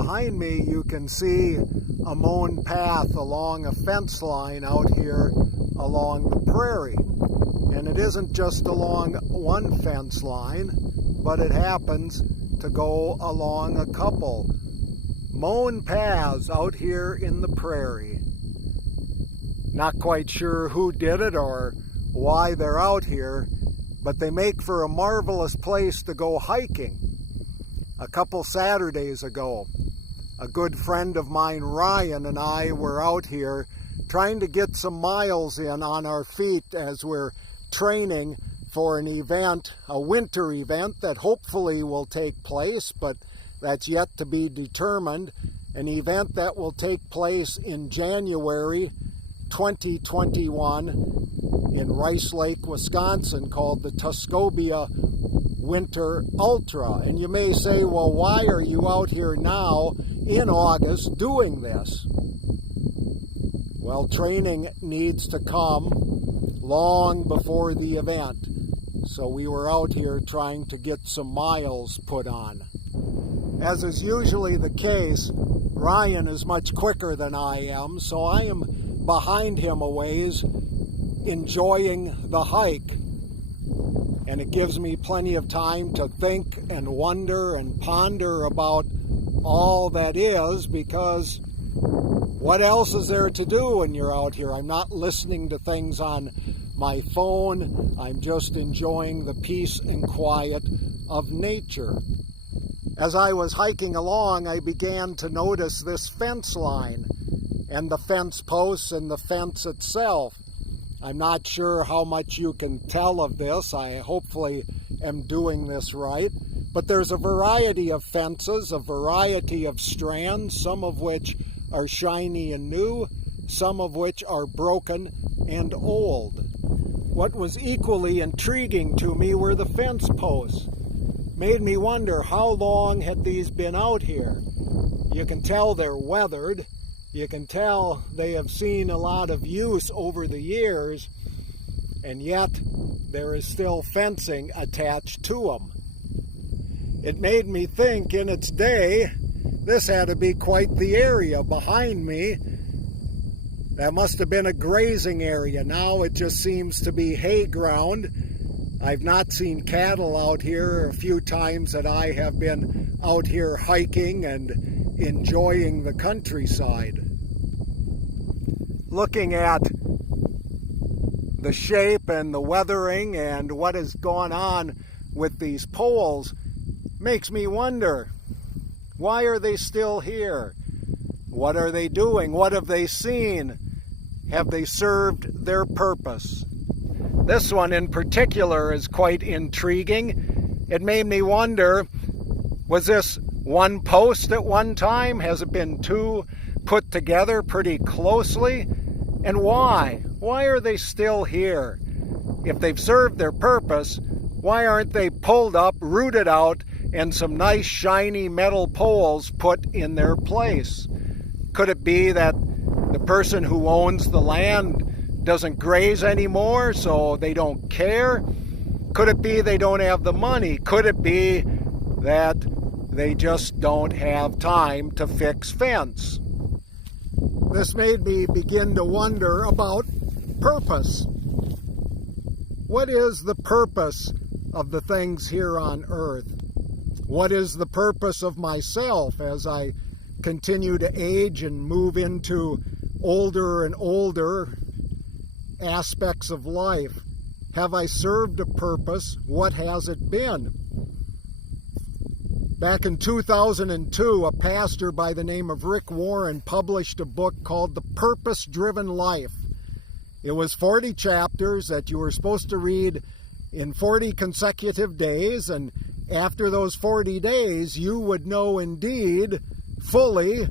behind me you can see a mown path along a fence line out here along the prairie. And it isn't just along one fence line, but it happens to go along a couple mown paths out here in the prairie. Not quite sure who did it or why they're out here, but they make for a marvelous place to go hiking. A couple Saturdays ago, a good friend of mine, Ryan, and I were out here trying to get some miles in on our feet as we're training for an event, a winter event that hopefully will take place, but that's yet to be determined. An event that will take place in January 2021 in Rice Lake, Wisconsin, called the Tuscobia Winter Ultra. And you may say, well, why are you out here now in August doing this? Well, training needs to come long before the event. So we were out here trying to get some miles put on. As is usually the case, Ryan is much quicker than I am, so I am behind him a ways, enjoying the hike. And it gives me plenty of time to think and wonder and ponder about all that is, because what else is there to do when you're out here? I'm not listening to things on my phone. I'm just enjoying the peace and quiet of nature. As I was hiking along, I began to notice this fence line and the fence posts and the fence itself. I'm not sure how much you can tell of this. I hopefully am doing this right. But there's a variety of fences, a variety of strands, some of which are shiny and new, some of which are broken and old. What was equally intriguing to me were the fence posts. Made me wonder, how long had these been out here? You can tell they're weathered. You can tell they have seen a lot of use over the years, and yet there is still fencing attached to them. It made me think, in its day, this had to be quite the area behind me. That must have been a grazing area. Now it just seems to be hay ground. I've not seen cattle out here a few times that I have been out here hiking and enjoying the countryside. Looking at the shape and the weathering and what has gone on with these poles makes me wonder, why are they still here? What are they doing? What have they seen? Have they served their purpose? This one in particular is quite intriguing. It made me wonder, was this one post at one time? Has it been two put together pretty closely? And why? Why are they still here? If they've served their purpose, why aren't they pulled up, rooted out, and some nice shiny metal poles put in their place? Could it be that the person who owns the land doesn't graze anymore, so they don't care? Could it be they don't have the money? Could it be that they just don't have time to fix fence? This made me begin to wonder about purpose. What is the purpose of the things here on earth? What is the purpose of myself as I continue to age and move into older and older aspects of life? Have I served a purpose? What has it been? Back in 2002, a pastor by the name of Rick Warren published a book called The Purpose-Driven Life. It was 40 chapters that you were supposed to read in 40 consecutive days, and after those 40 days, you would know indeed fully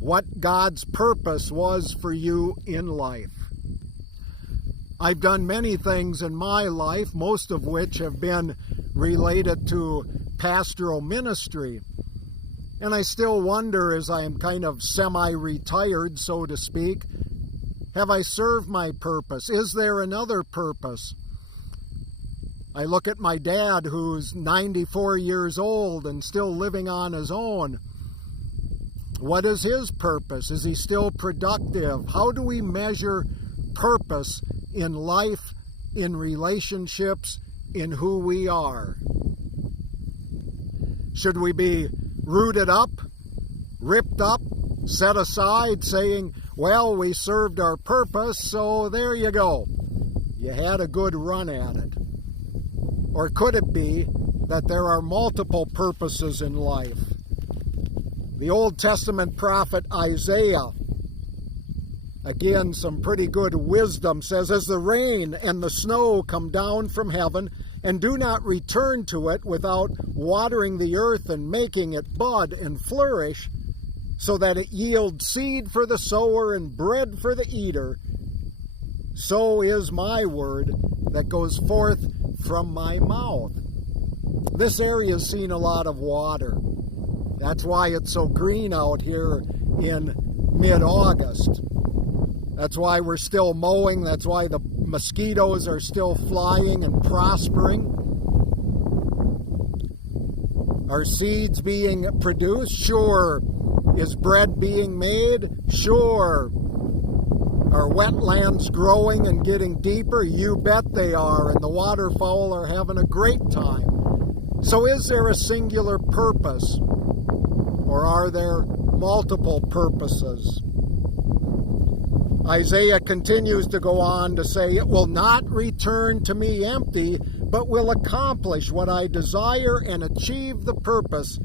what God's purpose was for you in life. I've done many things in my life, most of which have been related to pastoral ministry. And I still wonder, as I am kind of semi-retired, so to speak, have I served my purpose? Is there another purpose? I look at my dad, who's 94 years old and still living on his own. What is his purpose? Is he still productive? How do we measure purpose in life, in relationships, in who we are? Should we be rooted up, ripped up, set aside, saying, well, we served our purpose, so there you go. You had a good run at it. Or could it be that there are multiple purposes in life? The Old Testament prophet Isaiah, again, some pretty good wisdom, says, as the rain and the snow come down from heaven and do not return to it without watering the earth and making it bud and flourish, so that it yield seed for the sower and bread for the eater, so is my word that goes forth from my mouth. This area has seen a lot of water. That's why it's so green out here in mid-August. That's why we're still mowing. That's why the mosquitoes are still flying and prospering. Are seeds being produced? Sure. Is bread being made? Sure. Are wetlands growing and getting deeper? You bet they are, and the waterfowl are having a great time. So is there a singular purpose, or are there multiple purposes? Isaiah continues to go on to say, it will not return to me empty, but will accomplish what I desire and achieve the purpose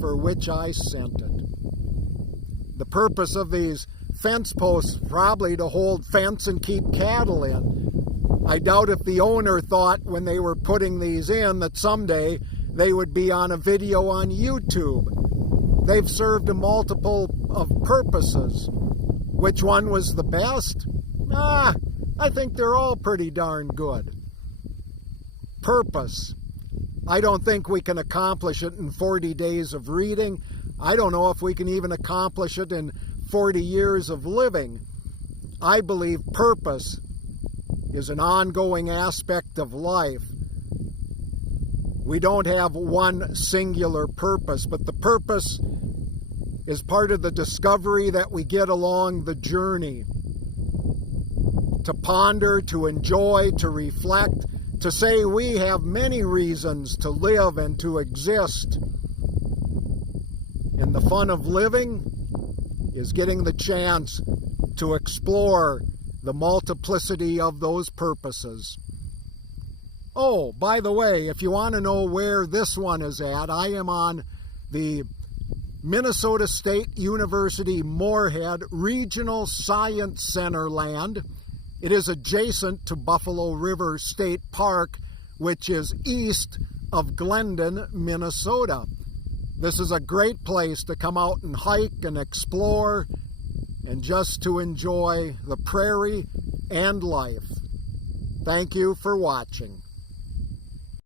for which I sent it. The purpose of these fence posts probably to hold fence and keep cattle in. I doubt if the owner thought when they were putting these in that someday they would be on a video on YouTube. They've served a multiple of purposes. Which one was the best? I think they're all pretty darn good. Purpose. I don't think we can accomplish it in 40 days of reading. I don't know if we can even accomplish it in 40 years of living. I believe purpose is an ongoing aspect of life. We don't have one singular purpose, but the purpose is part of the discovery that we get along the journey. To ponder, to enjoy, to reflect, to say we have many reasons to live and to exist. And the fun of living is getting the chance to explore the multiplicity of those purposes. Oh, by the way, if you want to know where this one is at, I am on the Minnesota State University Moorhead Regional Science Center land. It is adjacent to Buffalo River State Park, which is east of Glendon, Minnesota. This is a great place to come out and hike and explore and just to enjoy the prairie and life. Thank you for watching.